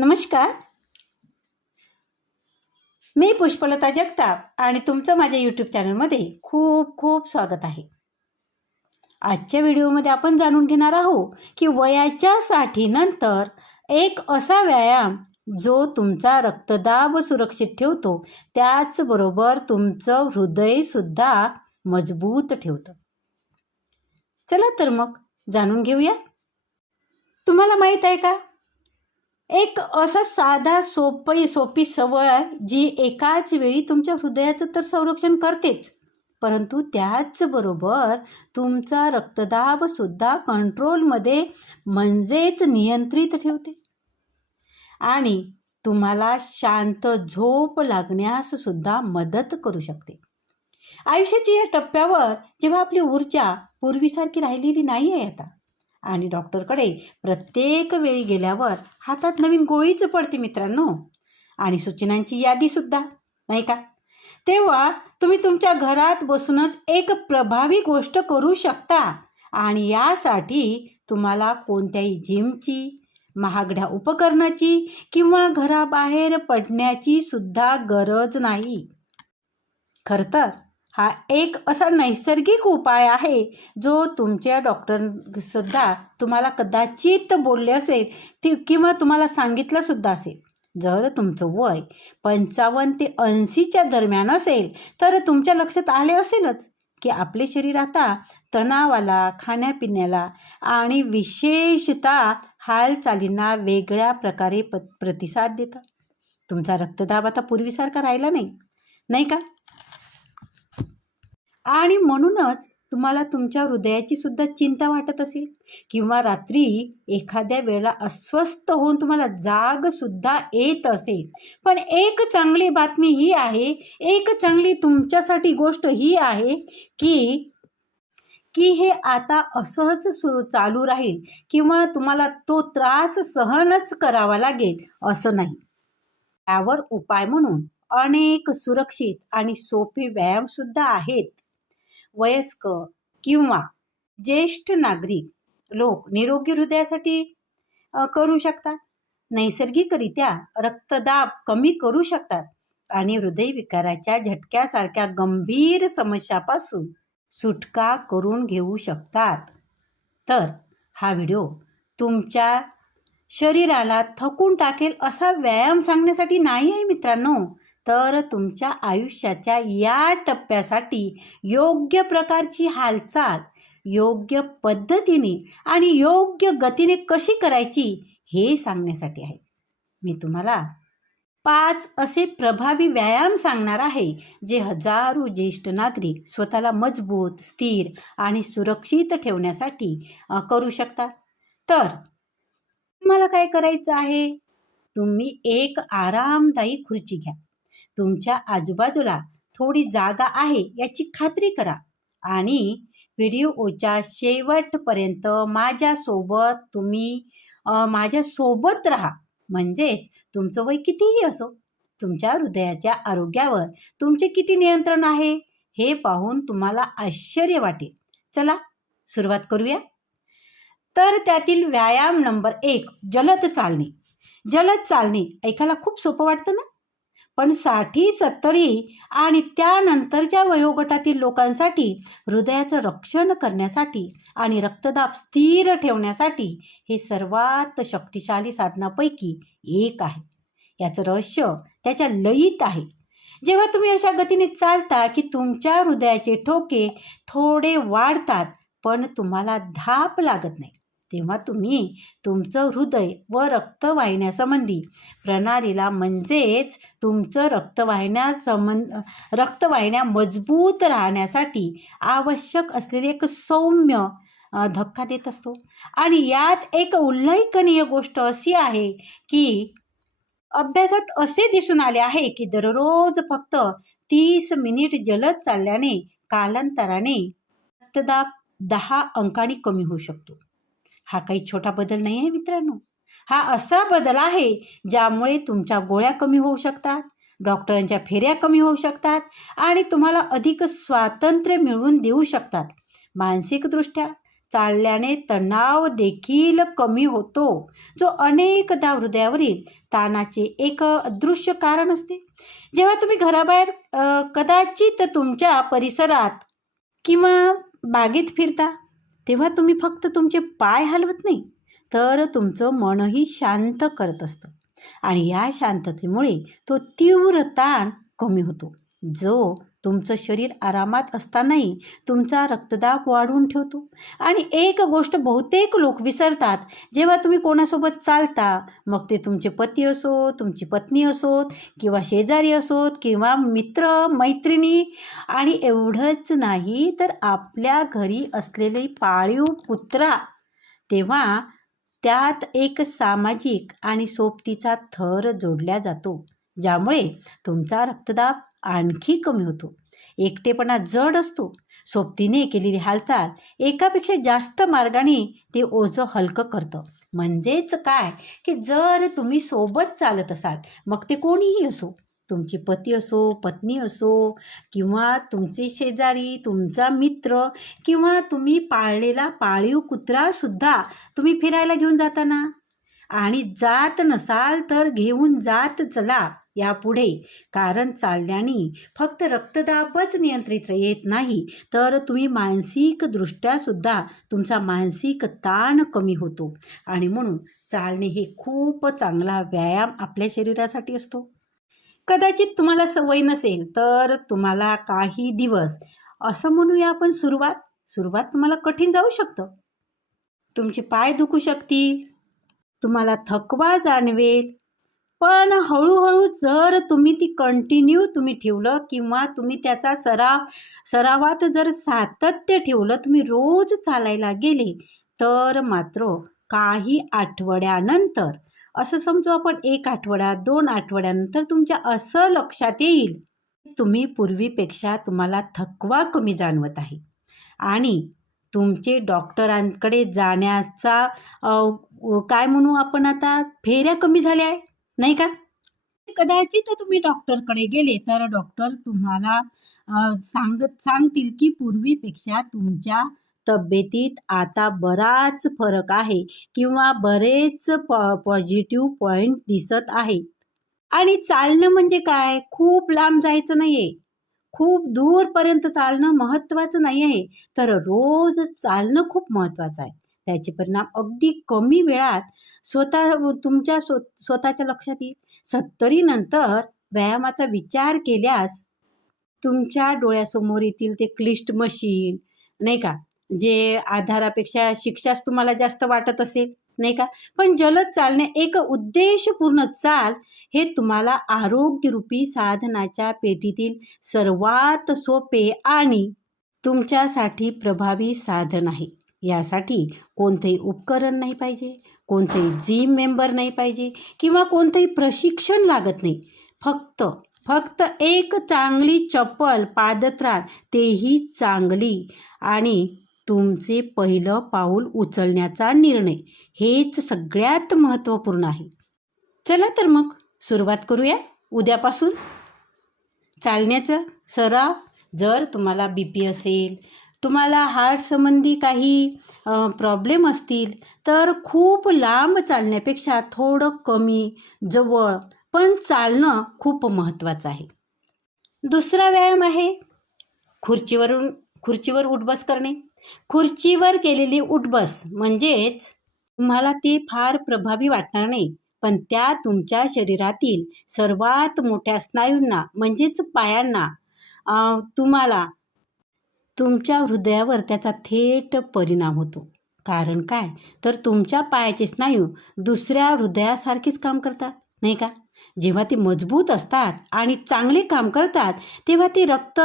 नमस्कार. मी पुष्पलता जगताप आणि तुमचं माझ्या यूट्यूब चॅनलमध्ये खूप खूप स्वागत आहे. आजच्या व्हिडिओमध्ये आपण जाणून घेणार आहोत की वयाच्या साठीनंतर एक असा व्यायाम जो तुमचा रक्तदाब सुरक्षित ठेवतो त्याचबरोबर तुमचं हृदयसुद्धा मजबूत ठेवतं. चला तर मग जाणून घेऊया. तुम्हाला माहीत आहे का? एक असा साधा सोपी सोपी सवय जी एकाच वेळी तुमच्या हृदयाचं तर संरक्षण करतेच. परंतु त्याचबरोबर तुमचा रक्तदाबसुद्धा कंट्रोलमध्ये म्हणजेच नियंत्रित ठेवते. आणि तुम्हाला शांत झोप लागण्यास सुद्धा मदत करू शकते. आयुष्याच्या या टप्प्यावर जेव्हा आपली ऊर्जा पूर्वीसारखी राहिलेली नाही आहे आता आणि डॉक्टरकडे प्रत्येक वेळी गेल्यावर हातात नवीन गोळीच पडते मित्रांनो. आणि सूचनांची यादीसुद्धा नाही का? तेव्हा तुम्ही तुमच्या घरात बसूनच एक प्रभावी गोष्ट करू शकता. आणि यासाठी तुम्हाला कोणत्याही जिमची महागड्या उपकरणाची किंवा घराबाहेर पडण्याची सुद्धा गरज नाही. खरं तर हा एक असा नैसर्गिक उपाय आहे जो तुमच्या डॉक्टरसुद्धा तुम्हाला कदाचित बोलले असेल ती किंवा तुम्हाला सांगितलंसुद्धा असेल. जर तुमचं वय पंचावन्न ते ऐंशीच्या दरम्यान असेल तर तुमच्या लक्षात आले असेलच की आपले शरीर आता तणावाला खाण्यापिण्याला आणि विशेषतः हालचालींना वेगळ्या प्रकारे प प्रतिसाद देतं. तुमचा रक्तदाब आता पूर्वीसारखा राहिला नाही नाही का? आणि म्हणूनच तुम्हाला तुमच्या हृदयाची सुद्धा चिंता वाटत असेल किंवा रात्री एखाद्या वेळेला अस्वस्थ होऊन तुम्हाला जागसुद्धा येत असेल. पण एक चांगली बातमी ही आहे एक चांगली तुमच्यासाठी गोष्ट ही आहे की की हे आता असंच सु चालू राहील किंवा तुम्हाला तो त्रास सहनच करावा लागेल असं नाही. त्यावर उपाय म्हणून अनेक सुरक्षित आणि सोपे व्यायामसुद्धा आहेत. वयस्क किंवा ज्येष्ठ नागरिक लोक निरोगी हृदयासाठी करू शकतात. नैसर्गिकरित्या रक्तदाब कमी करू शकतात आणि हृदयविकाराच्या झटक्यासारख्या गंभीर समस्यापासून सुटका करून घेऊ शकतात. तर हा व्हिडिओ तुमच्या शरीराला थकून टाकेल असा व्यायाम सांगण्यासाठी नाही आहे मित्रांनो. तर तुमच्या आयुष्याच्या या टप्प्यासाठी योग्य प्रकारची हालचाल योग्य पद्धतीने आणि योग्य गतीने कशी करायची हे सांगण्यासाठी आहे. मी तुम्हाला पाच असे प्रभावी व्यायाम सांगणार आहे जे हजारो ज्येष्ठ नागरिक स्वतःला मजबूत स्थिर आणि सुरक्षित ठेवण्यासाठी करू शकतात. तर तुम्हाला काय करायचं आहे? तुम्ही एक आरामदायी खुर्ची घ्या. तुमच्या आजूबाजूला थोडी जागा आहे याची खात्री करा. आणि व्हिडिओच्या शेवटपर्यंत माझ्यासोबत तुम्ही माझ्यासोबत राहा. म्हणजेच तुमचं वय कितीही असो तुमच्या हृदयाच्या आरोग्यावर तुमचे किती नियंत्रण आहे हे पाहून तुम्हाला आश्चर्य वाटेल. चला सुरुवात करूया. तर त्यातील व्यायाम नंबर एक जलद चालणे. जलद चालणे ऐकायला खूप सोपं वाटतं ना? पण साठी सत्तरी आणि त्यानंतरच्या वयोगटातील लोकांसाठी हृदयाचं रक्षण करण्यासाठी आणि रक्तदाब स्थिर ठेवण्यासाठी हे सर्वात शक्तिशाली साधनापैकी एक आहे. याचं रहस्य त्याच्या लयीत आहे. जेव्हा तुम्ही अशा गतीने चालता की तुमच्या हृदयाचे ठोके थोडे वाढतात पण तुम्हाला धाप लागत नाही. तेव्हा तुम्ही तुमचं हृदय व रक्तवाहिन्यासंबंधी प्रणालीला म्हणजेच तुमचं रक्तवाहिन्या संबंध रक्तवाहिन्या मजबूत राहण्यासाठी आवश्यक असलेले एक सौम्य धक्का देत असतो. आणि यात एक उल्लेखनीय गोष्ट अशी आहे की अभ्यासात असे दिसून आले आहे की दररोज फक्त तीस मिनिट जलद चालल्याने कालांतराने रक्तदाब दहा अंकांनी कमी होऊ शकतो. हा काही छोटा बदल नाही आहे मित्रांनो. हा असा बदल आहे ज्यामुळे तुमच्या गोळ्या कमी होऊ शकतात डॉक्टरांच्या फेऱ्या कमी होऊ शकतात आणि तुम्हाला अधिक स्वातंत्र्य मिळवून देऊ शकतात. मानसिकदृष्ट्या चालल्याने तणाव देखील कमी होतो. जो अनेकदा हृदयावरील ताणाचे एक अदृश्य कारण असते. जेव्हा तुम्ही घराबाहेर कदाचित तुमच्या परिसरात किंवा बागेत फिरता तेव्हा तुम्ही फक्त तुमचे पाय हलवत नाही तर तुमचं मनही शांत करत असतं. आणि या शांततेमुळे तो तीव्र ताण कमी होतो. जो तुमचं शरीर आरामात असतानाही तुमचा रक्तदाब वाढवून ठेवतो. आणि एक गोष्ट बहुतेक लोक विसरतात जेव्हा तुम्ही कोणासोबत चालता मग ते तुमचे पती असोत तुमची पत्नी असोत किंवा शेजारी असोत किंवा मित्र मैत्रिणी. आणि एवढंच नाही तर आपल्या घरी असलेली पाळीव कुत्रा तेव्हा त्यात एक सामाजिक आणि सोबतीचा थर जोडला जातो ज्यामुळे तुमचा रक्तदाब आणखी कमी होतो. एकटेपणा जड असतो. सोबतीने केलेली हालचाल एकापेक्षा जास्त मार्गाने ते ओझं हलकं करतं. म्हणजेच काय? की जर तुम्ही सोबत चालत असाल मग ते कोणीही असो. तुमची पती असो पत्नी असो किंवा तुमचे शेजारी तुमचा मित्र किंवा तुम्ही पाळलेला पाळीव कुत्रासुद्धा तुम्ही फिरायला घेऊन जाताना. आणि जात नसाल तर घेऊन जात चला यापुढे. कारण चालल्याने फक्त रक्तदाबच नियंत्रित येत नाही तर तुम्ही मानसिकदृष्ट्यासुद्धा तुमचा मानसिक ताण कमी होतो. आणि म्हणून चालणे हे खूप चांगला व्यायाम आपल्या शरीरासाठी असतो. कदाचित तुम्हाला सवय नसेल तर तुम्हाला काही दिवस असं म्हणूया आपण सुरुवात. सुरुवात तुम्हाला कठीण जाऊ शकतं. तुमचे पाय दुखू शकतील तुम्हाला थकवा जाणवेल. पण हळूहळू जर तुम्ही ती कंटिन्यू तुम्ही ठेवलं किंवा तुम्ही त्याचा सराव सरावात जर सातत्य ठेवलं तुम्ही रोज चालायला गेले तर मात्र काही आठवड्यानंतर असं समजू आपण एक आठवडा दोन आठवड्यानंतर तुमच्या असं लक्षात येईल. तुम्ही पूर्वीपेक्षा तुम्हाला थकवा कमी जाणवत आहे. आणि तुमचे डॉक्टरांकडे जाण्याचा काय म्हणू आपण आता? फेऱ्या कमी झाल्या आहे नाही का? कदाचित तुम्ही डॉक्टरकडे गेले तर डॉक्टर तुम्हाला सांगत सांगतील की पूर्वीपेक्षा तुमच्या तब्येतीत आता बराच फरक आहे किंवा बरेच पॉ पॉझिटिव्ह पॉईंट दिसत आहेत. आणि चालणं म्हणजे काय? खूप लांब जायचं नाही आहे खूप दूरपर्यंत चालणं महत्त्वाचं नाही आहे. तर रोज चालणं खूप महत्त्वाचं आहे. त्याचे परिणाम अगदी कमी वेळात स्वतः तुमच्या स्व स्वतःच्या लक्षात येईल. सत्तरीनंतर व्यायामाचा विचार केल्यास तुमच्या डोळ्यासमोर येतील ते क्लिष्ट मशीन नाही का? जे आधारापेक्षा शिक्षाच तुम्हाला जास्त वाटत असेल. नाही का? पण जलद चालणे एक उद्देशपूर्ण चाल हे तुम्हाला आरोग्यरूपी साधनाच्या पेटीतील सर्वात सोपे आणि तुमच्यासाठी प्रभावी साधन आहे. यासाठी कोणतेही उपकरण नाही पाहिजे कोणतेही जिम मेंबर नाही पाहिजे किंवा कोणतंही प्रशिक्षण लागत नाही. फक्त फक्त एक चांगली चप्पल पादत्राण तेही चांगली आणि तुमचे पहिलं पाऊल उचलण्याचा निर्णय. हेच सगळ्यात महत्त्वपूर्ण आहे. चला तर मग सुरुवात करूया उद्यापासून. चालण्याचा. सराव जर तुम्हाला बी पी असेल तुम्हाला हार्टसंबंधी काही प्रॉब्लेम असतील तर खूप लांब चालण्यापेक्षा थोडं कमी जवळ पण चालणं खूप महत्त्वाचं आहे. दुसरा व्यायाम आहे. खुर्चीवरून खुर्चीवर उठबस करणे. खुर्चीवर केलेली उठबस. म्हणजेच तुम्हाला ते फार प्रभावी वाटणार नाही. पण त्या तुमच्या शरीरातील सर्वात मोठ्या स्नायूंना म्हणजेच पायांना तुम्हाला तुमच्या हृदयावर त्याचा थेट परिणाम होतो. कारण काय? तर तुमच्या पायाचे स्नायू दुसऱ्या हृदयासारखेच काम करतात नाही का? जेव्हा ते मजबूत असतात आणि चांगले काम करतात तेव्हा ते रक्त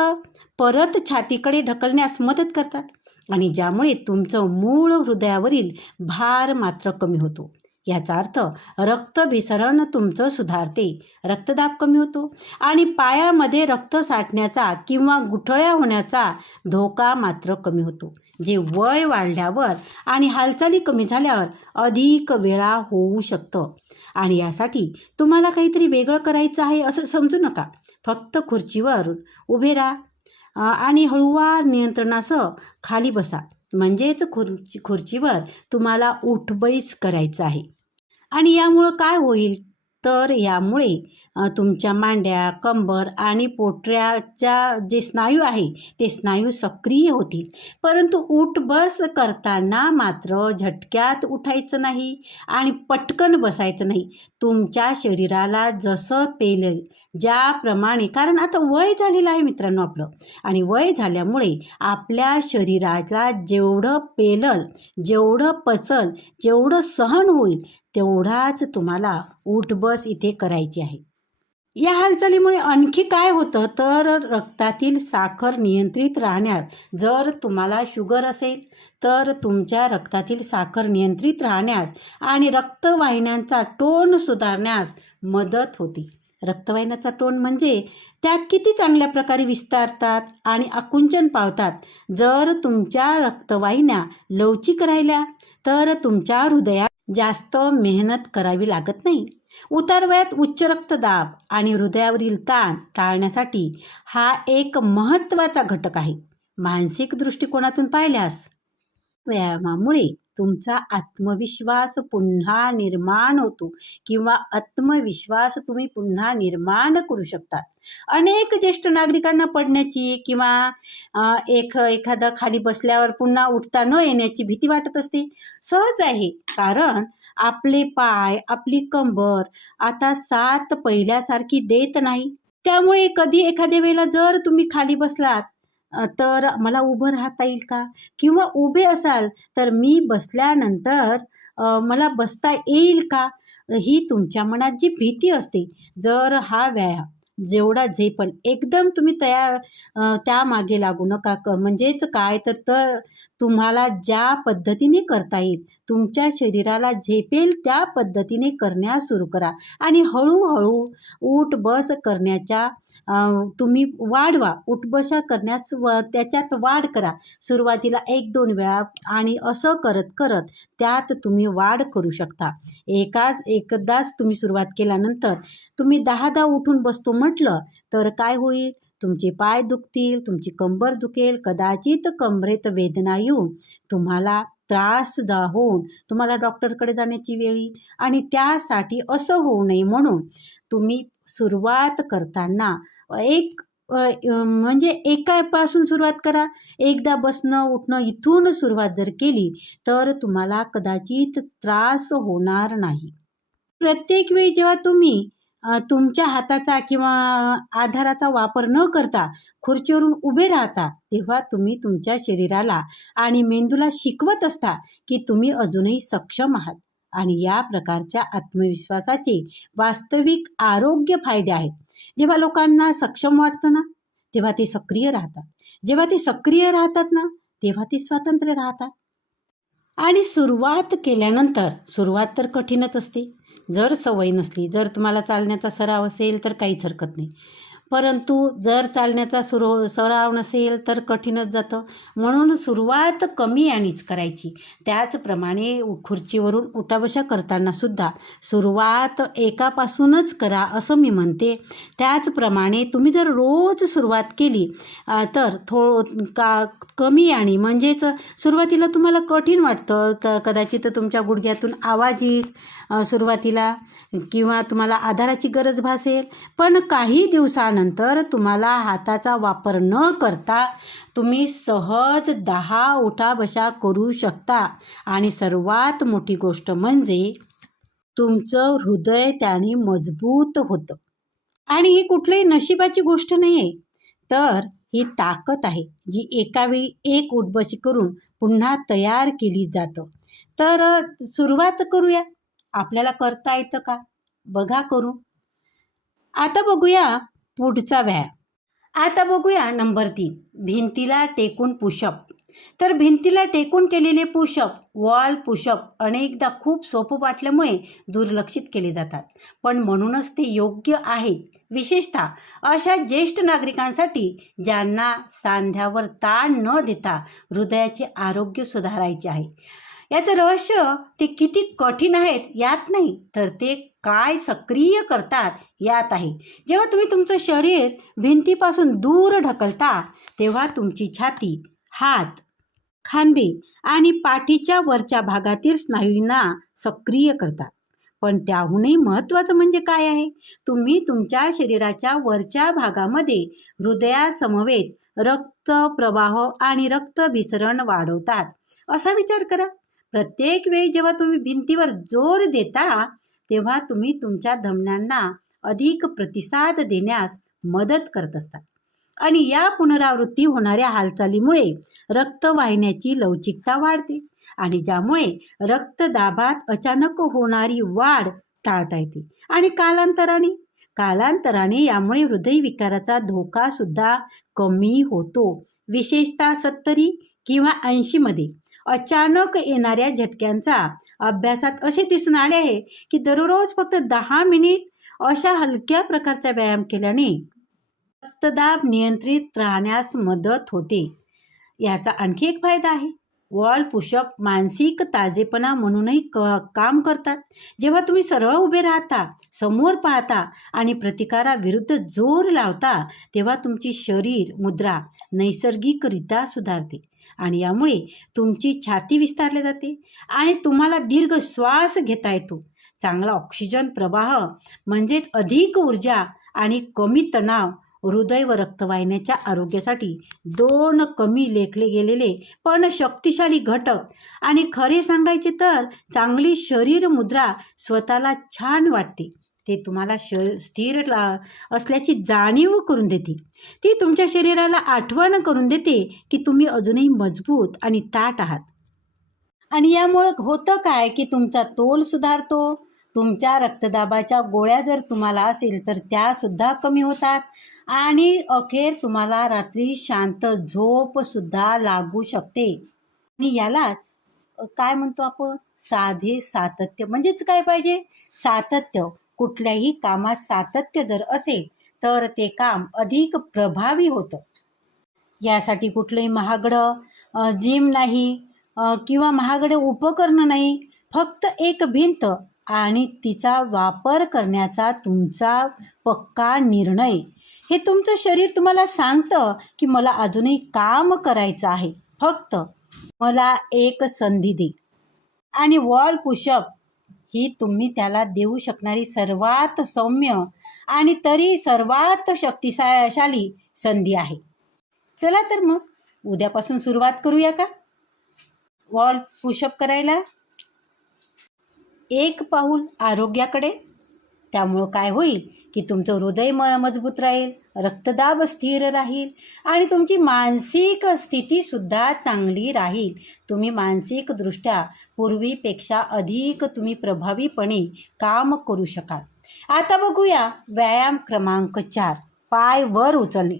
परत छातीकडे ढकलण्यास मदत करतात. आणि ज्यामुळे तुमचं मूळ हृदयावरील भार मात्र कमी होतो. याचा अर्थ रक्तभिसरण तुमचं सुधारते. रक्तदाब कमी होतो. आणि पायामध्ये रक्त साठण्याचा किंवा गुठळ्या होण्याचा धोका मात्र कमी होतो. जे वय वाढल्यावर आणि हालचाली कमी झाल्यावर अधिक वेळा होऊ शकतं. आणि यासाठी तुम्हाला काहीतरी वेगळं करायचं आहे असं समजू नका. फक्त खुर्चीवर उभे राहा. आणि हळूवार नियंत्रणासह खाली बसा. म्हणजेच खुर्ची खुर्चीवर तुम्हाला उठबैस करायचं आहे. आणि यामुळं काय होईल? तर यामुळे तुमच्या मांड्या कंबर आणि पोटऱ्याच्या जे स्नायू आहे ते स्नायू सक्रिय होतील. परंतु उठ बस करताना मात्र झटक्यात उठायचं नाही आणि पटकन बसायचं नाही. तुमच्या शरीराला जसं पेलेल ज्याप्रमाणे कारण आता वय झालेलं आहे मित्रांनो आपलं. आणि वय झाल्यामुळे आपल्या शरीराला जेवढं पेलल जेवढं पचल जेवढं सहन होईल तेवढाच तुम्हाला उठबस इथे करायची आहे. या हालचालीमुळे आणखी काय होतं? तर रक्तातील साखर नियंत्रित राहण्यास जर तुम्हाला शुगर असेल तर तुमच्या रक्तातील साखर नियंत्रित राहण्यास आणि रक्तवाहिन्यांचा टोन सुधारण्यास मदत होते. रक्तवाहिन्याचा टोन म्हणजे त्या किती चांगल्या प्रकारे विस्तारतात आणि आकुंचन पावतात. जर तुमच्या रक्तवाहिन्या लवचिक राहिल्या तर तुमच्या हृदयात जास्त मेहनत करावी लागत नाही. उतारवयात उच्च रक्तदाब आणि हृदयावरील ताण टाळण्यासाठी हा एक महत्त्वाचा घटक आहे. मानसिक दृष्टिकोनातून पाहिल्यास व्यायामामुळे तुमचा आत्मविश्वास पुन्हा निर्माण होतो किंवा आत्मविश्वास तुम्ही पुन्हा निर्माण करू शकतात. अनेक ज्येष्ठ नागरिकांना पडण्याची किंवा एक एखादा खाली बसल्यावर पुन्हा उठता न येण्याची भीती वाटत असते. सहज आहे कारण आपले पाय आपली कंबर आता साथ पहिल्यासारखी देत नाही. त्यामुळे कधी एखाद्या वेळेला जर तुम्ही खाली बसलात तर मला उभं राहता येईल का? किंवा उभे असाल तर मी बसल्यानंतर मला बसता येईल का? ही तुमच्या मनात जी भीती असते जर हा व्यायाम जेवढा झेपल एकदम तुम्ही तयार त्यामागे लागू नका. क म्हणजेच काय तर तर तुम्हाला ज्या पद्धतीने करता येईल तुमच्या शरीराला झेपेल त्या पद्धतीने करण्यास सुरू करा. आणि हळूहळू उठ बस करण्याच्या तुम्ही वाढवा उठबशा करण्यास व त्याच्यात वाढ करा. सुरुवातीला एक दोन वेळा आणि असं करत करत त्यात तुम्ही वाढ करू शकता. एकाच एकदाच तुम्ही सुरुवात केल्यानंतर तुम्ही दहादा उठून बसतो म्हटलं तर काय होईल? तुमचे पाय दुखतील तुमची कंबर दुखेल कदाचित कमरेत वेदना येऊन तुम्हाला त्रास जा होऊन तुम्हाला डॉक्टरकडे जाण्याची वेळ येईल. आणि त्यासाठी असं होऊ नये म्हणून तुम्ही सुरुवात करताना एक म्हणजे एकापासून सुरुवात करा. एकदा बसणं उठणं इथून सुरुवात जर केली तर तुम्हाला कदाचित त्रास होणार नाही. प्रत्येक वेळी जेव्हा तुम्ही तुमच्या हाताचा किंवा आधाराचा वापर न करता खुर्चीवरून उभे राहता तेव्हा तुम्ही तुमच्या शरीराला आणि मेंदूला शिकवत असता की तुम्ही अजूनही सक्षम आहात. आणि या प्रकारच्या आत्मविश्वासाचे वास्तविक आरोग्य फायदे आहेत. जेव्हा लोकांना सक्षम वाटतं ना तेव्हा ते सक्रिय राहतात. जेव्हा ते सक्रिय राहतात ना तेव्हा ते स्वातंत्र्य राहतात. आणि सुरुवात केल्यानंतर सुरुवात तर कठीणच असते. जर सवय नसली जर तुम्हाला चालण्याचा सराव असेल तर काहीच हरकत नाही. परंतु जर चालण्याचा सुरो सराव नसेल तर कठीणच जातं. म्हणून सुरुवात कमी आणीच करायची. त्याचप्रमाणे खुर्चीवरून उठाबशा करताना सुद्धा सुरुवात एकापासूनच करा असं मी म्हणते. त्याचप्रमाणे तुम्ही जर रोज सुरुवात केली तर थो का कमी आणि म्हणजेच सुरुवातीला तुम्हाला कठीण वाटतं. क कदाचित तुमच्या गुडघ्यातून आवाज येईल. सुरुवातीला किंवा तुम्हाला आधाराची गरज भासेल पण काही दिवसानंतर तुम्हाला हाताचा वापर न करता तुम्ही सहज दहा उठाबशा करू शकता. आणि सर्वात मोठी गोष्ट म्हणजे तुमचं हृदय त्याने मजबूत होतं. आणि ही कुठलीही नशिबाची गोष्ट नाही आहे तर ही ताकद आहे जी एकावेळी एक उठबशी करून पुन्हा तयार केली जातं. तर सुरुवात करूया. आपल्याला करता येतं का? बघा करू. आता बघूया पुढचा व्यायाम. आता बघूया नंबर तीन भिंतीला टेकून पुशअप. तर भिंतीला टेकून केलेले पुशअप वॉल पुशअप अनेकदा खूप सोपं वाटल्यामुळे दुर्लक्षित केले जातात. पण म्हणूनच ते योग्य आहेत. विशेषतः अशा ज्येष्ठ नागरिकांसाठी ज्यांना सांध्यावर ताण न देता हृदयाचे आरोग्य सुधारायचे आहे. याचं रहस्य ते किती कठीण आहेत यात नाही. तर ते काय सक्रिय करतात यात आहे. जेव्हा तुम्ही तुमचं शरीर भिंतीपासून दूर ढकलता तेव्हा तुमची छाती हात खांदे आणि पाठीच्या वरच्या भागातील स्नायूंना सक्रिय करतात. पण त्याहूनही महत्त्वाचं म्हणजे काय आहे? तुम्ही तुमच्या शरीराच्या वरच्या भागामध्ये हृदयासमवेत रक्त प्रवाह आणि रक्तभिसरण वाढवतात. असा विचार करा. प्रत्येक वेळी जेव्हा तुम्ही भिंतीवर जोर देता तेव्हा तुम्ही तुमच्या धमन्यांना अधिक प्रतिसाद देण्यास मदत करत असतात आणि या पुनरावृत्ती होणाऱ्या हालचालीमुळे रक्तवाहिन्याची लवचिकता वाढते आणि ज्यामुळे रक्तदाबात अचानक होणारी वाढ टाळता येते. आणि कालांतराने कालांतराने यामुळे हृदयविकाराचा धोकासुद्धा कमी होतो. विशेषतः सत्तरी किंवा ऐंशीमध्ये. अचानक येणाऱ्या झटक्यांचा अभ्यासात असे दिसून आले आहे की दररोज फक्त दहा मिनिट अशा हलक्या प्रकारचा व्यायाम केल्याने रक्तदाब नियंत्रित राहण्यास मदत होते. याचा आणखी एक फायदा आहे. वॉल पुशअप मानसिक ताजेपणा म्हणूनही क काम करतात. जेव्हा तुम्ही सरळ उभे राहता समोर पाहता आणि प्रतिकाराविरुद्ध जोर लावता तेव्हा तुमची शरीर मुद्रा नैसर्गिकरित्या सुधारते. आणि यामुळे तुमची छाती विस्तारली जाते आणि तुम्हाला दीर्घ श्वास घेता येतो. चांगला ऑक्सिजन प्रवाह म्हणजेच अधिक ऊर्जा आणि कमी तणाव हृदय व रक्तवाहिन्याच्या आरोग्यासाठी दोन कमी लेखले गेलेले पण शक्तिशाली घटक. आणि खरे सांगायचे तर चांगली शरीर मुद्रा स्वतःला छान वाटते. ते तुम्हाला श स्थिर ला असल्याची जाणीव करून देते. ती तुमच्या शरीराला आठवण करून देते की तुम्ही अजूनही मजबूत आणि ताट आहात. आणि यामुळं होतं काय की तुमचा तोल सुधारतो. तुमच्या रक्तदाबाच्या गोळ्या जर तुम्हाला असेल तर त्यासुद्धा कमी होतात. आणि अखेर तुम्हाला रात्री शांत झोपसुद्धा लागू शकते. आणि यालाच काय म्हणतो आपण? साधे सातत्य. म्हणजेच काय पाहिजे? सातत्य. कुठल्याही कामात सातत्य जर असेल तर ते काम अधिक प्रभावी होतं. यासाठी कुठलंही महागडं जिम नाही किंवा महागडे उपकरणं नाही फक्त एक भिंत आणि तिचा वापर करण्याचा तुमचा पक्का निर्णय. हे तुमचं शरीर तुम्हाला सांगतं की मला अजूनही काम करायचं आहे. फक्त मला एक संधी दे. आणि वॉल पुशअप ही तुम्ही त्याला देऊ शकणारी सर्वात सौम्य आणि तरी सर्वात शक्तिशाली संधी आहे. चला तर मग उद्यापासून सुरुवात करूया का? वॉल पुशअप करायला. एक पाऊल आरोग्याकडे. त्यामुळं काय होईल की तुमचं हृदय म मजबूत राहील रक्तदाब स्थिर राहील आणि तुमची मानसिक स्थितीसुद्धा चांगली राहील. तुम्ही मानसिकदृष्ट्या पूर्वीपेक्षा अधिक तुम्ही प्रभावीपणे काम करू शकाल. आता बघूया व्यायाम क्रमांक चार पाय वर उचलणे.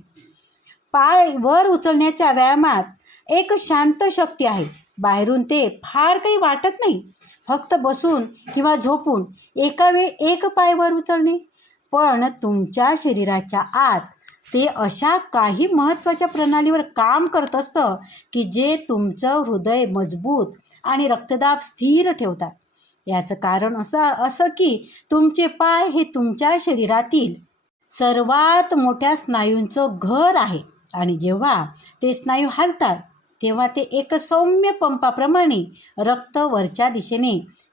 पाय वर उचलण्याच्या व्यायामात एक शांत शक्ती आहे. बाहेरून ते फार काही वाटत नाही फक्त बसून किंवा झोपून एका वेळी एक पाय वर उचलणे. पण तुमच्या शरीराच्या आत ते अशा काही महत्त्वाच्या प्रणालीवर काम करत असतं की जे तुमचं हृदय मजबूत आणि रक्तदाब स्थिर ठेवतात. याचं कारण असं असं की तुमचे पाय हे तुमच्या शरीरातील सर्वात मोठ्या स्नायूंचं घर आहे आणि जेव्हा ते स्नायू हालतात तेव्हा ते एक सौम्य पंपाप्रमाणे रक्त वरच्या दिशेने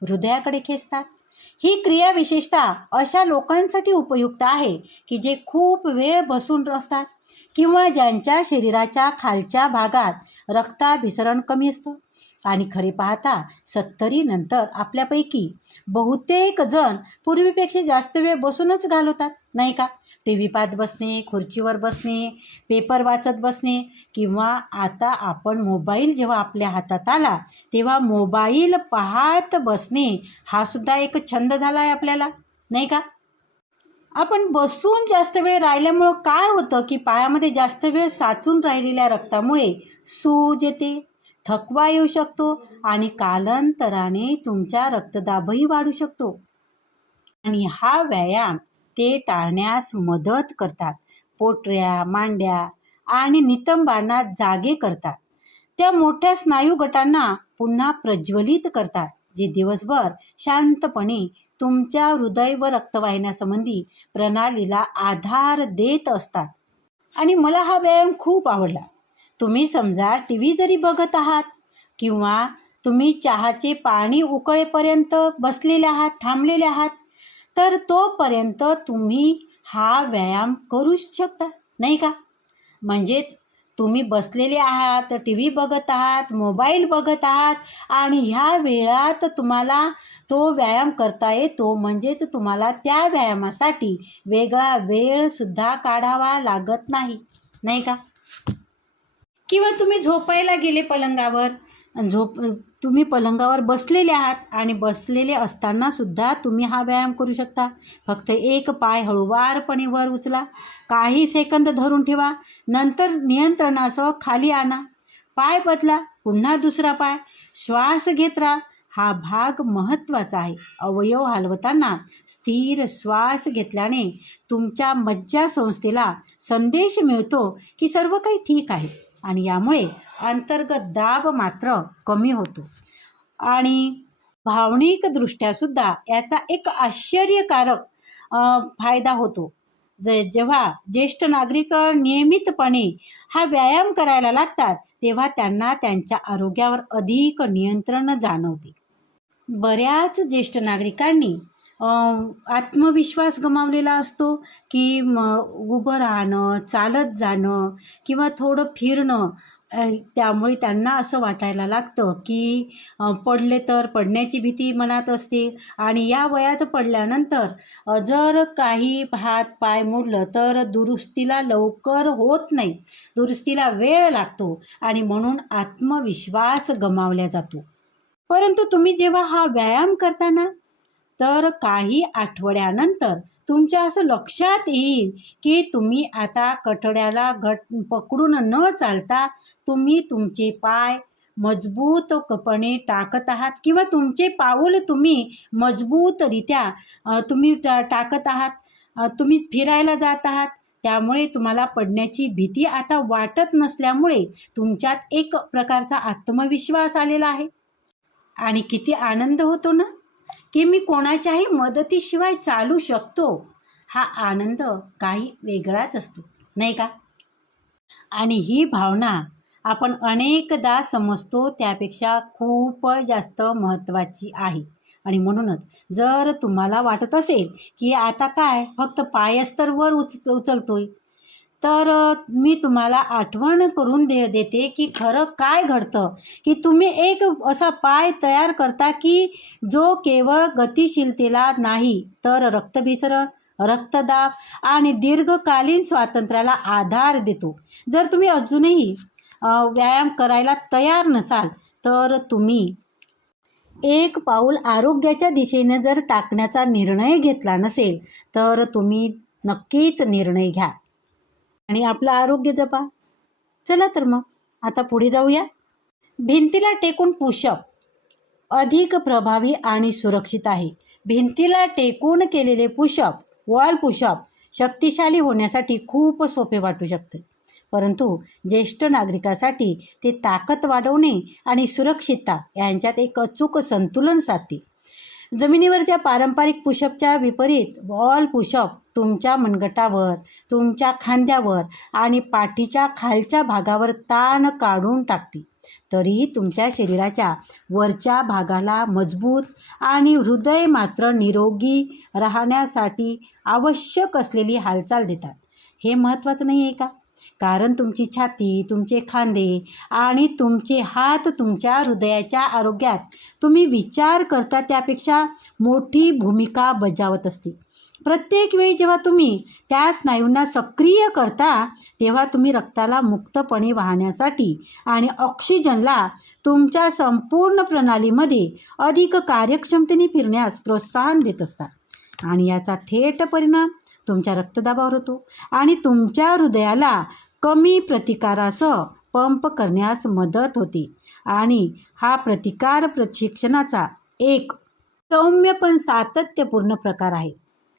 हृदयाकडे खेचतात. ही क्रिया विशेषतः अशा लोकांसाठी उपयुक्त आहे की जे खूप वेळ बसून असतात किंवा ज्यांच्या शरीराच्या खालच्या भागात रक्ताभिसरण कमी असतं. आणि खरे पाहता सत्तरीनंतर आपल्यापैकी बहुतेक जण पूर्वीपेक्षा जास्त वेळ बसूनच घालवतात नाही का? टी व्ही पाहत बसणे खुर्चीवर बसणे पेपर वाचत बसणे किंवा आता आपण मोबाईल जेव्हा आपल्या हातात आला तेव्हा मोबाईल पाहत बसणे हा सुद्धा एक छंद झाला आहे आपल्याला नाही का? आपण बसून जास्त वेळ राहिल्यामुळं काय होतं की पायामध्ये जास्त वेळ साचून राहिलेल्या रक्तामुळे सूज येते थकवा येऊ शकतो आणि कालांतराने तुमचा रक्तदाबही वाढू शकतो. आणि हा व्यायाम ते टाळण्यास मदत करतात. पोटऱ्या मांड्या आणि नितंबांना जागे करतात. त्या मोठ्या स्नायू गटांना पुन्हा प्रज्वलित करतात जे दिवसभर शांतपणे तुमच्या हृदय व रक्तवाहिन्यासंबंधी प्रणालीला आधार देत असतात. आणि मला हा व्यायाम खूप आवडला. तुम्ही समजा टी व्ही जरी बघत आहात किंवा तुम्ही चहाचे पाणी उकळेपर्यंत बसलेले आहात थांबलेले आहात तर तोपर्यंत तुम्ही हा व्यायाम करू शकता नाही का? म्हणजेच तुम्ही बसलेले आहात टी व्ही बघत आहात मोबाईल बघत आहात आणि ह्या वेळात तुम्हाला तो व्यायाम करता येतो. म्हणजेच तुम्हाला त्या व्यायामासाठी वेगळा वेळसुद्धा काढावा लागत नाही नाही का? किंवा तुम्ही झोपायला गेले पलंगावर आणि झोप तुम्ही पलंगावर बसलेले आहात आणि बसलेले असताना सुद्धा तुम्ही हा व्यायाम करू शकता. फक्त एक पाय हळूवारपणे वर उचला. काही सेकंद धरून ठेवा. नंतर नियंत्रणासह खाली आणा. पाय बदला. पुन्हा दुसरा पाय. श्वास घेत राहा. हा भाग महत्त्वाचा आहे. अवयव हलवताना स्थिर श्वास घेतल्याने तुमच्या मज्जासंस्थेला संदेश मिळतो की सर्व काही ठीक आहे. आणि यामुळे अंतर्गत दाब मात्र कमी होतो. आणि भावनिकदृष्ट्यासुद्धा याचा एक आश्चर्यकारक फायदा होतो. जे जेव्हा ज्येष्ठ नागरिक नियमितपणे हा व्यायाम करायला लागतात तेव्हा त्यांना त्यांच्या आरोग्यावर अधिक नियंत्रण जाणवते. बऱ्याच ज्येष्ठ नागरिकांनी आत्मविश्वास गमावलेला असतो की म उभं राहणं चालत जाणं किंवा थोडं फिरणं त्यामुळे त्यांना असं वाटायला लागतं की पडले तर पडण्याची भीती मनात असते. आणि या वयात पडल्यानंतर जर काही हात पाय मोडलं तर दुरुस्तीला लवकर होत नाही. दुरुस्तीला वेळ लागतो आणि म्हणून आत्मविश्वास गमावला जातो. परंतु तुम्ही जेव्हा हा व्यायाम करताना तर काही आठवड्यानंतर तुमच्या असं लक्षात येईल की तुम्ही आता कठड्याला घट पकडून न चालता तुम्ही तुमचे पाय मजबूतपणे टाकत आहात किंवा तुमचे पाऊल तुम्ही मजबूतरित्या तुम्ही टा टाकत आहात तुम्ही फिरायला जात आहात. त्यामुळे तुम्हाला पडण्याची भीती आता वाटत नसल्यामुळे तुमच्यात एक प्रकारचा आत्मविश्वास आलेला आहे. आणि किती आनंद होतो ना? की मी कोणाच्याही मदतीशिवाय चालू शकतो? हा आनंद काही वेगळाच असतो नाही का? आणि ही भावना आपण अनेकदा समजतो त्यापेक्षा खूप जास्त महत्त्वाची आहे. आणि म्हणूनच जर तुम्हाला वाटत असेल की आता काय फक्त पायच तर वर उच उचलतोय. तर मी तुम्हाला आठवण करून दे देते की खरं काय घडतं. की तुम्ही एक असा पाय तयार करता की जो केवळ गतिशीलतेला नाही तर रक्तभिसरण रक्तदाब आणि दीर्घकालीन स्वातंत्र्याला आधार देतो. जर तुम्ही अजूनही व्यायाम करायला तयार नसाल तर तुम्ही एक पाऊल आरोग्याच्या दिशेने जर टाकण्याचा निर्णय घेतला नसेल तर तुम्ही नक्कीच निर्णय घ्या. आणि आपलं आरोग्य जपा. चला तर मग आता पुढे जाऊया. भिंतीला टेकून पुशअप. अधिक प्रभावी आणि सुरक्षित आहे. भिंतीला टेकून केलेले पुशअप वॉल पुशअप शक्तिशाली होण्यासाठी खूप सोपे वाटू शकते. परंतु ज्येष्ठ नागरिकासाठी ते ताकद वाढवणे आणि सुरक्षितता यांच्यात एक अचूक संतुलन साधते. जमिनीवरच्या पारंपरिक पुशअपच्या विपरीत वॉल पुशअप तुमच्या मनगटावर तुमच्या खांद्यावर आणि पाठीच्या खालच्या भागावर ताण काढून टाकते. तरी तुमच्या शरीराच्या वरच्या भागाला मजबूत आणि हृदय मात्र निरोगी राहण्यासाठी आवश्यक असलेली हालचाल देतात. हे महत्त्वाचं नाही आहे का? कारण तुमची छाती तुमचे खांदे आणि तुमचे हात तुमच्या हृदयाच्या आरोग्यात. तुम्ही विचार करता त्यापेक्षा मोठी भूमिका बजावत असते. प्रत्येक वेळी जेव्हा तुम्ही त्या स्नायूंना सक्रिय करता तेव्हा तुम्ही रक्ताला मुक्तपणे वाहण्यासाठी आणि ऑक्सिजनला तुमच्या संपूर्ण प्रणालीमध्ये अधिक कार्यक्षमतेने फिरण्यास प्रोत्साहन देत असता. आणि याचा थेट परिणाम तुमच्या रक्तदाबावर होतो आणि तुमच्या हृदयाला कमी प्रतिकारासह पंप करण्यास मदत होते. आणि हा प्रतिकार प्रशिक्षणाचा एक सौम्य पण सातत्यपूर्ण प्रकार आहे.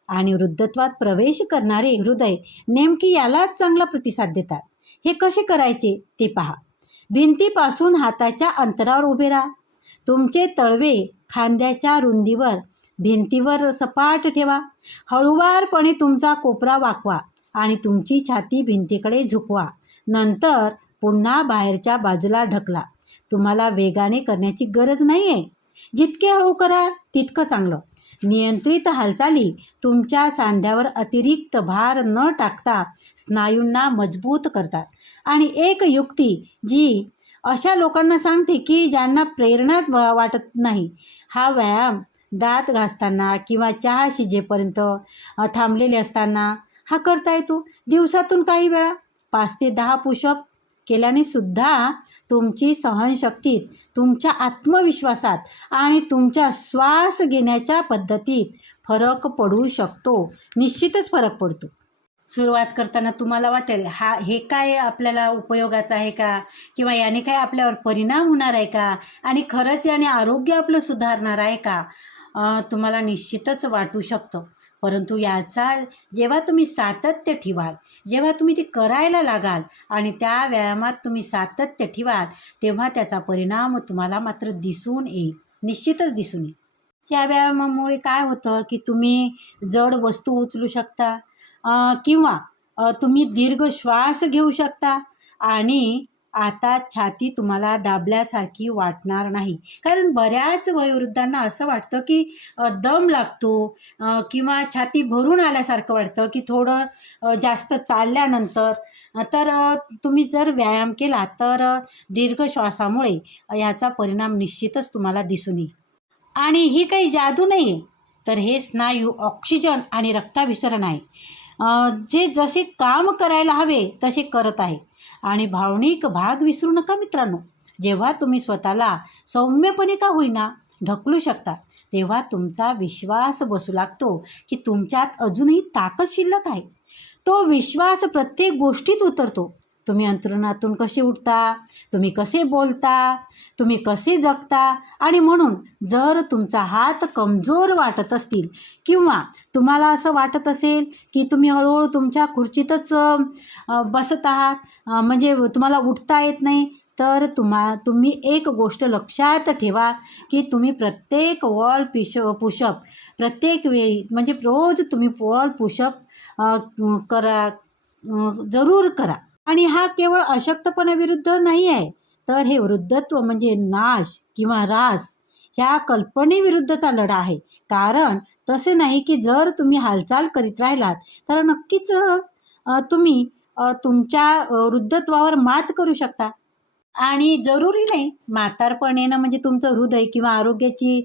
आणि वृद्धत्वात प्रवेश करणारे हृदय नेमकी यालाच चांगला प्रतिसाद देतात. हे कसे करायचे ते पहा. भिंतीपासून हाताच्या अंतरावर उभे राहा. तुमचे तळवे खांद्याच्या रुंदीवर भिंतीवर सपाट ठेवा. हळुवारपणे तुमचा कोपरा वाकवा आणि तुमची छाती भिंतीकडे झुकवा. नंतर पुन्हा बाहेरच्या बाजूला ढकला. तुम्हाला वेगाने करण्याची गरज नाही आहे जितके हळू करा तितकं चांगलं. नियंत्रित हालचाली तुमच्या सांध्यावर अतिरिक्त भार न टाकता स्नायूंना मजबूत करतात. आणि एक युक्ती जी अशा लोकांना सांगते की ज्यांना प्रेरणा वाटत नाही हा व्यायाम दात घासताना किंवा चहा शिजेपर्यंत थांबलेले असताना हा करता येतो दिवसातून काही वेळा? पाच ते दहा पुशअप केल्याने सुद्धा तुमची सहनशक्तीत तुमच्या आत्मविश्वासात आणि तुमच्या श्वास घेण्याच्या पद्धतीत फरक पडू शकतो. निश्चितच फरक पडतो. सुरुवात करताना तुम्हाला वाटेल हा हे काय आपल्याला उपयोगाचं आहे का? किंवा याने काय आपल्यावर परिणाम होणार आहे का? आणि खरंच याने आरोग्य आपलं सुधारणार आहे का? तुम्हाला निश्चितच वाटू शकतं. परंतु याचा जेव्हा तुम्ही सातत्य ठेवाल जेव्हा तुम्ही ते करायला लागाल आणि त्या व्यायामात तुम्ही सातत्य ठेवाल तेव्हा त्याचा परिणाम तुम्हाला मात्र दिसून येईल. निश्चितच दिसून येईल. या व्यायामामुळे काय होतं की तुम्ही जड वस्तू उचलू शकता किंवा तुम्ही दीर्घ श्वास घेऊ शकता आणि आता छाती तुम्हाला दाबल्यासारखी वाटणार नाही. कारण बऱ्याच वयोवृद्धांना असं वाटतं की दम लागतो किंवा छाती भरून आल्यासारखं वाटतं की थोडं जास्त चालल्यानंतर. तर तुम्ही जर व्यायाम केला तर दीर्घ श्वासामुळे याचा परिणाम निश्चितच तुम्हाला दिसून येईल. आणि ही काही जादू नाही आहे तर हे स्नायू ऑक्सिजन आणि रक्ताभिसरण आहे. जे जसे काम करायला हवे तसे करत आहे. आणि भावनिक भाग विसरू नका मित्रांनो. जेव्हा तुम्ही स्वतःला सौम्यपणे का होईना ढकलू शकता तेव्हा तुमचा विश्वास बसू लागतो की तुमच्यात अजूनही ताकद शिल्लक आहे. तो विश्वास प्रत्येक गोष्टीत उतरतो. तुम्ही अंतरुणातून कसे उठता? तुम्ही कसे बोलता? तुम्ही कसे जगता? आणि म्हणून जर तुमचा हात कमजोर वाटत असतील किंवा तुम्हाला असं वाटत असेल की तुम्ही हळूहळू तुमच्या खुर्चीतच बसत आहात म्हणजे तुम्हाला उठता येत नाही तर तुम्हा तुम्ही एक गोष्ट लक्षात ठेवा की तुम्ही प्रत्येक वॉल पिश पुशअप प्रत्येक वेळी म्हणजे रोज तुम्ही वॉल पुशअप करा जरूर करा. आणि हा केवळ अशक्तपणाविरुद्ध नाही आहे तर हे वृद्धत्व म्हणजे नाश किंवा रास ह्या कल्पनेविरुद्धचा लढा आहे. कारण तसे नाही की जर तुम्ही हालचाल करीत राहिलात तर नक्कीच तुम्ही तुमच्या वृद्धत्वावर मात करू शकता. आणि जरुरी नाही म्हातारपण येणं म्हणजे तुमचं हृदय किंवा आरोग्याची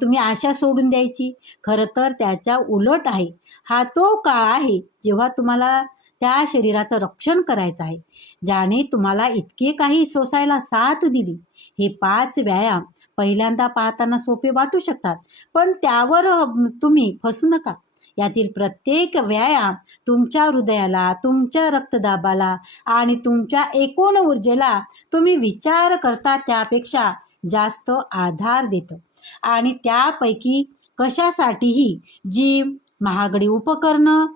तुम्ही आशा सोडून द्यायची. खरं तर त्याच्या उलट आहे. हा तो काळ आहे जेव्हा तुम्हाला त्या शरीराचं रक्षण करायचं आहे. ज्याने तुम्हाला इतके काही सोसायला साथ दिली. हे पाच व्यायाम पहिल्यांदा पाहताना सोपे वाटू शकतात. पण त्यावर तुम्ही फसू नका. यातील प्रत्येक व्यायाम तुमच्या हृदयाला तुमच्या रक्तदाबाला आणि तुमच्या एकूण ऊर्जेला तुम्ही विचार करता त्यापेक्षा जास्त आधार देतं. आणि त्यापैकी कशासाठीही जिम महागडी उपकरणं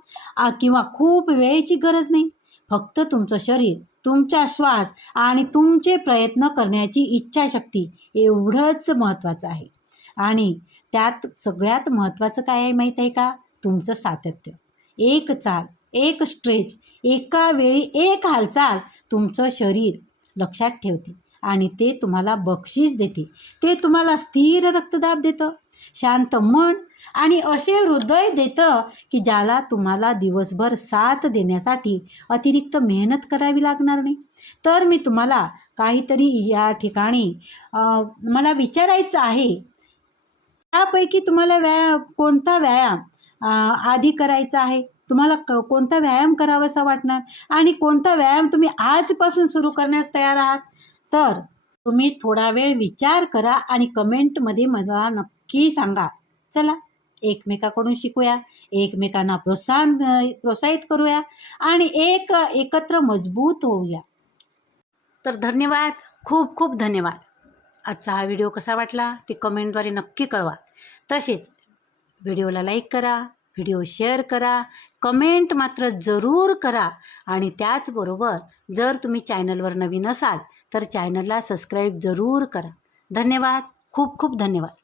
किंवा खूप वेळेची गरज नाही. फक्त तुमचं शरीर तुमचा श्वास आणि तुमचे प्रयत्न करण्याची इच्छाशक्ती एवढंच महत्त्वाचं आहे. आणि त्यात सगळ्यात महत्त्वाचं काय आहे माहीत आहे का? तुमचं सातत्य. एक चाल एक स्ट्रेच एका वेळी एक हालचाल तुमचं शरीर लक्षात ठेवते. आणि ते तुम्हाला बक्षीस देते. ते तुम्हाला स्थिर रक्तदाब देतं शांत मन आणि असे हृदय देतं की ज्याला तुम्हाला दिवसभर साथ देण्यासाठी अतिरिक्त मेहनत करावी लागणार नाही. तर मी तुम्हाला काहीतरी या ठिकाणी मला विचारायचं आहे. त्यापैकी तुम्हाला व्यायाम कोणता व्यायाम आधी करायचा आहे? तुम्हाला क कोणता व्यायाम करावासा वाटणार? आणि कोणता व्यायाम तुम्ही आजपासून सुरू करण्यास तयार आहात? तर तुम्ही थोडा वेळ विचार करा आणि कमेंटमध्ये मला नक्की सांगा. चला एकमेकाकडून शिकूया एकमेकांना प्रोत्साहन प्रोत्साहित करूया आणि एक एकत्र मजबूत होऊया. तर धन्यवाद खूप खूप धन्यवाद. आजचा हा व्हिडिओ कसा वाटला ते कमेंटद्वारे नक्की कळवा. तसेच व्हिडिओला लाईक करा व्हिडिओ शेअर करा कमेंट मात्र जरूर करा आणि त्याचबरोबर जर तुम्ही चॅनलवर नवीन असाल तर चॅनलला सबस्क्राईब जरूर करा. धन्यवाद. खूप खूप धन्यवाद.